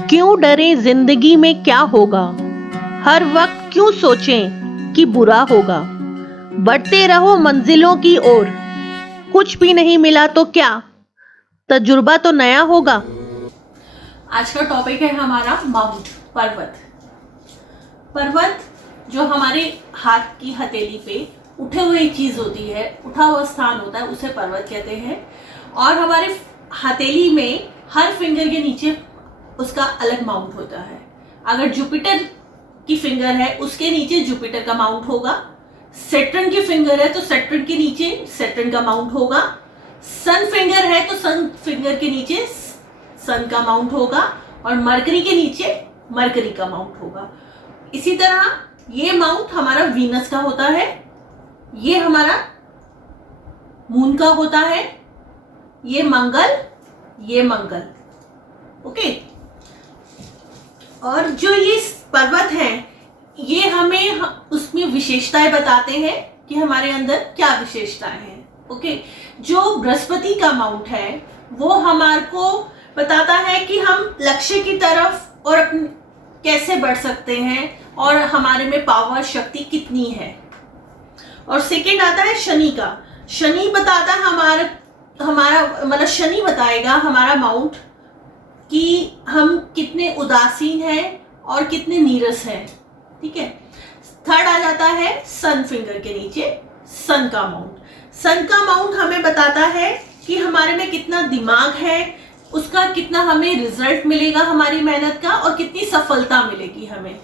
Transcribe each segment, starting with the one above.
क्यों डरे जिंदगी में क्या होगा, हर वक्त क्यों सोचें कि बुरा होगा। बढ़ते रहो मंजिलों की ओर, कुछ भी नहीं मिला तो क्या, तजुर्बा तो नया होगा। आज का टॉपिक है हमारा माउंट, पर्वत। पर्वत जो हमारे हाथ की हथेली पे उठे हुए चीज होती है, उठा हुआ स्थान होता है, उसे पर्वत कहते हैं। और हमारे हथेली में हर फिंगर के नीचे उसका अलग माउंट होता है। अगर जुपिटर की फिंगर है, उसके नीचे जुपिटर का माउंट होगा। सैटर्न की फिंगर है तो सैटर्न के नीचे सैटर्न का माउंट होगा। सन फिंगर है तो सन फिंगर के नीचे सन का माउंट होगा। और मरकरी के नीचे मरकरी का माउंट होगा। इसी तरह ये माउंट हमारा वीनस का होता है, ये हमारा मून का होता है, ये मंगल। ओके। और जो ये पर्वत है, ये हमें उसमें विशेषताएं बताते हैं कि हमारे अंदर क्या विशेषताएं हैं। ओके। जो बृहस्पति का माउंट है वो हमारे को बताता है कि हम लक्ष्य की तरफ और कैसे बढ़ सकते हैं और हमारे में पावर शक्ति कितनी है। और सेकंड आता है शनि का। शनि बताता है हमारा मतलब शनि बताएगा हमारा माउंट कि हम कितने उदासीन हैं और कितने नीरस हैं। ठीक है। थर्ड आ जाता है सन फिंगर के नीचे सन का माउंट। सन का माउंट हमें बताता है कि हमारे में कितना दिमाग है, उसका कितना हमें रिजल्ट मिलेगा हमारी मेहनत का, और कितनी सफलता मिलेगी हमें।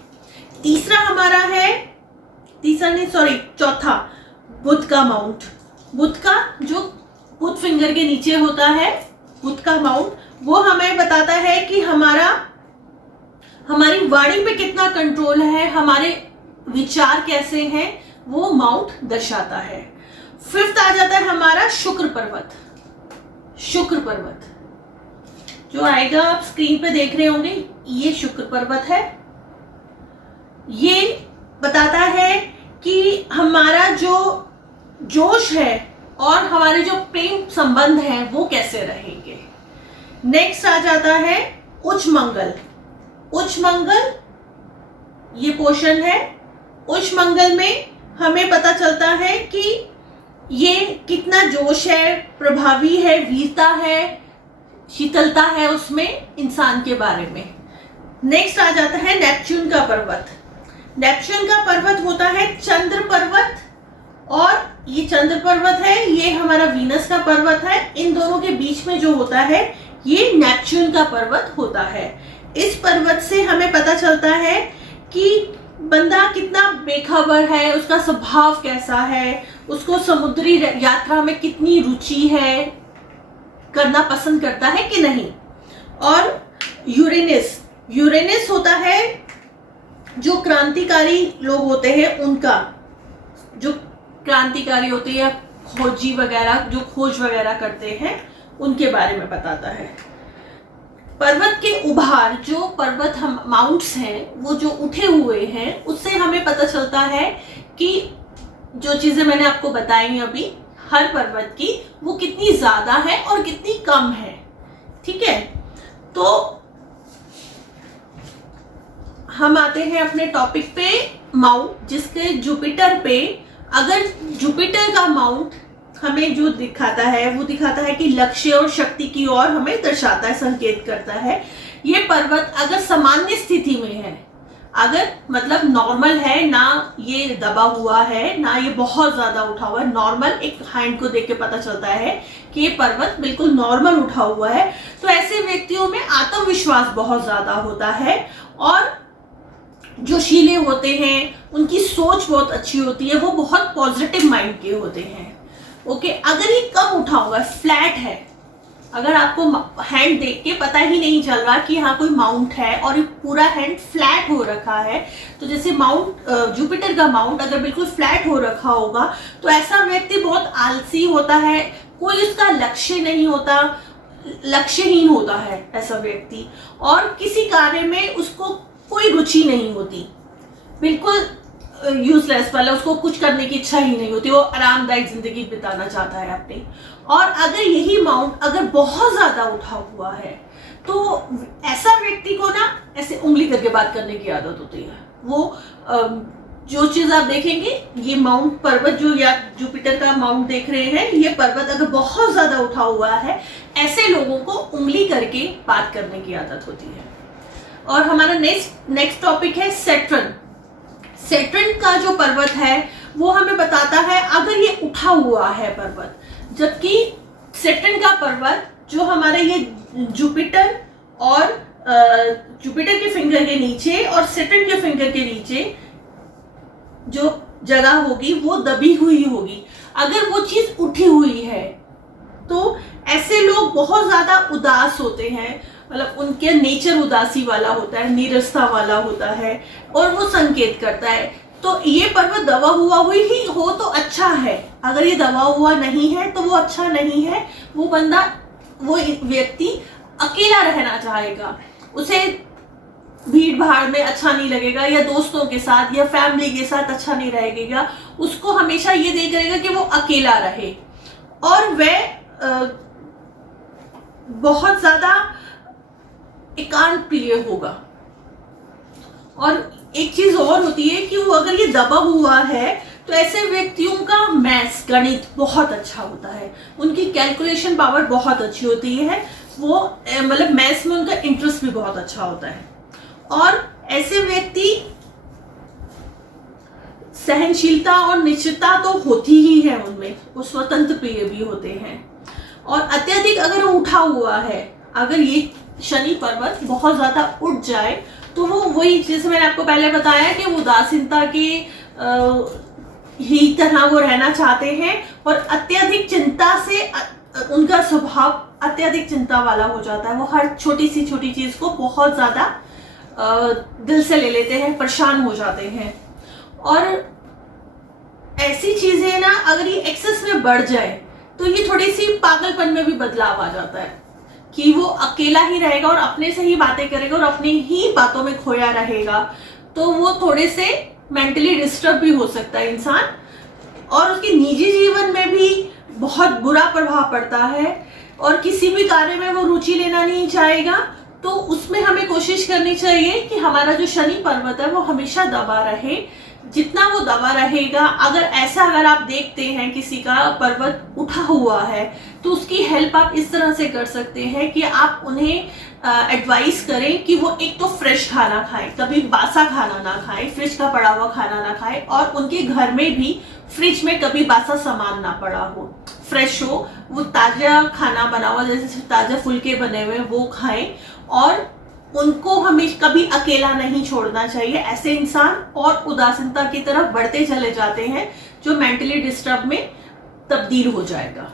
चौथा बुध का माउंट। बुध का जो बुध फिंगर के नीचे होता है, बुध का माउंट, वो हमें बताता है कि हमारी वाणी पे कितना कंट्रोल है, हमारे विचार कैसे हैं, वो माउंट दर्शाता है। फिफ्थ आ जाता है हमारा शुक्र पर्वत। शुक्र पर्वत जो आएगा, आप स्क्रीन पे देख रहे होंगे, ये शुक्र पर्वत है। ये बताता है कि हमारा जो जोश है और हमारे जो प्रेम संबंध है वो कैसे रहेंगे। नेक्स्ट आ जाता है उच्च मंगल। उच्च मंगल ये पोर्शन है। उच्च मंगल में हमें पता चलता है कि ये कितना जोश है, प्रभावी है, वीरता है, शीतलता है उसमें इंसान के बारे में। नेक्स्ट आ जाता है नेपच्यून का पर्वत। नेपच्यून का पर्वत होता है चंद्र पर्वत, और ये चंद्र पर्वत है, ये हमारा वीनस का पर्वत है। इन दोनों के बीच में जो होता है ये नेपच्यून का पर्वत होता है। इस पर्वत से हमें पता चलता है कि बंदा कितना बेखबर है, उसका स्वभाव कैसा है, उसको समुद्री यात्रा में कितनी रुचि है, करना पसंद करता है कि नहीं। और यूरेनस होता है जो क्रांतिकारी लोग होते हैं, उनका जो क्रांतिकारी होते हैं, खोजी वगैरह जो खोज वगैरह करते हैं, उनके बारे में बताता है। पर्वत के उभार, जो पर्वत हम माउंट्स हैं, वो जो उठे हुए हैं, उससे हमें पता चलता है कि जो चीजें मैंने आपको बताई अभी हर पर्वत की, वो कितनी ज्यादा है और कितनी कम है। ठीक है। तो हम आते हैं अपने टॉपिक पे, माउंट, जिसके जुपिटर पे, अगर जुपिटर का माउंट हमें जो दिखाता है वो दिखाता है कि लक्ष्य और शक्ति की ओर हमें दर्शाता है, संकेत करता है। ये पर्वत अगर सामान्य स्थिति में है, अगर मतलब नॉर्मल है, ना ये दबा हुआ है ना ये बहुत ज्यादा उठा हुआ है, नॉर्मल, एक हैंड को देख के पता चलता है कि ये पर्वत बिल्कुल नॉर्मल उठा हुआ है, तो ऐसे व्यक्तियों में आत्मविश्वास बहुत ज्यादा होता है और जोशीले होते हैं, उनकी सोच बहुत अच्छी होती है, वो बहुत पॉजिटिव माइंड के होते हैं। ओके। अगर ये कम उठा हुआ है, फ्लैट है, अगर आपको हैंड देख के पता ही नहीं चल रहा कि यहाँ कोई माउंट है और ये पूरा हैंड फ्लैट हो रखा है, तो जैसे माउंट जुपिटर का माउंट अगर बिल्कुल फ्लैट हो रखा होगा, तो ऐसा व्यक्ति बहुत आलसी होता है, कोई उसका लक्ष्य नहीं होता, लक्ष्यहीन होता है ऐसा व्यक्ति, और किसी कार्य में उसको कोई रुचि नहीं होती, बिल्कुल यूजलेस वाला, उसको कुछ करने की इच्छा ही नहीं होती, वो आरामदायक जिंदगी बिताना चाहता है अपनी। और अगर यही माउंट अगर बहुत ज्यादा उठा हुआ है, तो ऐसा व्यक्ति को ना उंगली करके बात करने की आदत होती है। वो जो चीज आप देखेंगे, ये माउंट पर्वत जो या जुपिटर का माउंट देख रहे हैं, ये पर्वत अगर बहुत ज्यादा उठा हुआ है, ऐसे लोगों को उंगली करके बात करने की आदत होती है। और हमारा नेक्स्ट टॉपिक है सैटर्न। सैटर्न का जो पर्वत है वो हमें बताता है अगर ये उठा हुआ है पर्वत, जबकि सैटर्न का पर्वत जो हमारे ये जुपिटर और जुपिटर के फिंगर के नीचे और सैटर्न के फिंगर के नीचे जो जगह होगी वो दबी हुई होगी। अगर वो चीज उठी हुई है तो ऐसे लोग बहुत ज्यादा उदास होते हैं, मतलब उनके नेचर उदासी वाला होता है, नीरसता वाला होता है, और वो संकेत करता है। तो ये पर्वत दबा हुआ हुई ही हो तो अच्छा है, अगर ये दबा हुआ नहीं है तो वो अच्छा नहीं है। वो व्यक्ति अकेला रहना चाहेगा, उसे भीड़ भाड़ में अच्छा नहीं लगेगा, या दोस्तों के साथ या फैमिली के साथ अच्छा नहीं रहेगा। उसको हमेशा ये दिल करेगा कि वो अकेला रहे, और वह बहुत ज्यादा एकांत प्रिय होगा। और एक चीज और होती है कि वो अगर ये दबा हुआ है तो ऐसे व्यक्तियों का मैथ्स गणित बहुत अच्छा होता है, उनकी कैलकुलेशन पावर बहुत अच्छी होती है, वो मतलब मैथ्स में उनका इंटरेस्ट भी बहुत अच्छा होता है। और ऐसे व्यक्ति सहनशीलता और निश्चितता तो होती ही है उनमें, वो स्वतंत्र प्रिय भी होते हैं। और अत्यधिक अगर उठा हुआ है, अगर ये शनि पर्वत बहुत ज्यादा उठ जाए तो वो वही जैसे मैंने आपको पहले बताया कि वो उदासीनता के ही तरह वो रहना चाहते हैं, और अत्यधिक चिंता से उनका स्वभाव अत्यधिक चिंता वाला हो जाता है। वो हर छोटी सी चीज को बहुत ज्यादा दिल से ले लेते हैं, परेशान हो जाते हैं। और ऐसी चीजें ना अगर ये एक्सेस में बढ़ जाए तो ये थोड़ी सी पागलपन में भी बदलाव आ जाता है, कि वो अकेला ही रहेगा और अपने से ही बातें करेगा और अपनी ही बातों में खोया रहेगा। तो वो थोड़े से मेंटली डिस्टर्ब भी हो सकता है इंसान, और उसके निजी जीवन में भी बहुत बुरा प्रभाव पड़ता है, और किसी भी कार्य में वो रुचि लेना नहीं चाहेगा। तो उसमें हमें कोशिश करनी चाहिए कि हमारा जो शनि पर्वत है वो हमेशा दबा रहे, जितना वो दबा रहेगा। अगर आप देखते हैं किसी का पर्वत उठा हुआ है तो उसकी हेल्प आप इस तरह से कर सकते हैं कि आप उन्हें एडवाइस करें कि वो एक तो फ्रेश खाना खाएं, कभी बासा खाना ना खाएं, फ्रिज का पड़ा हुआ खाना ना खाएं, और उनके घर में भी फ्रिज में कभी बासा सामान ना पड़ा हो, फ्रेश हो, वो ताजा खाना बना हुआ, जैसे ताजा फुलके बने हुए वो खाएं। और उनको हमें कभी अकेला नहीं छोड़ना चाहिए। ऐसे इंसान और उदासीनता की तरफ बढ़ते चले जाते हैं, जो मेंटली डिस्टर्ब में तब्दील हो जाएगा।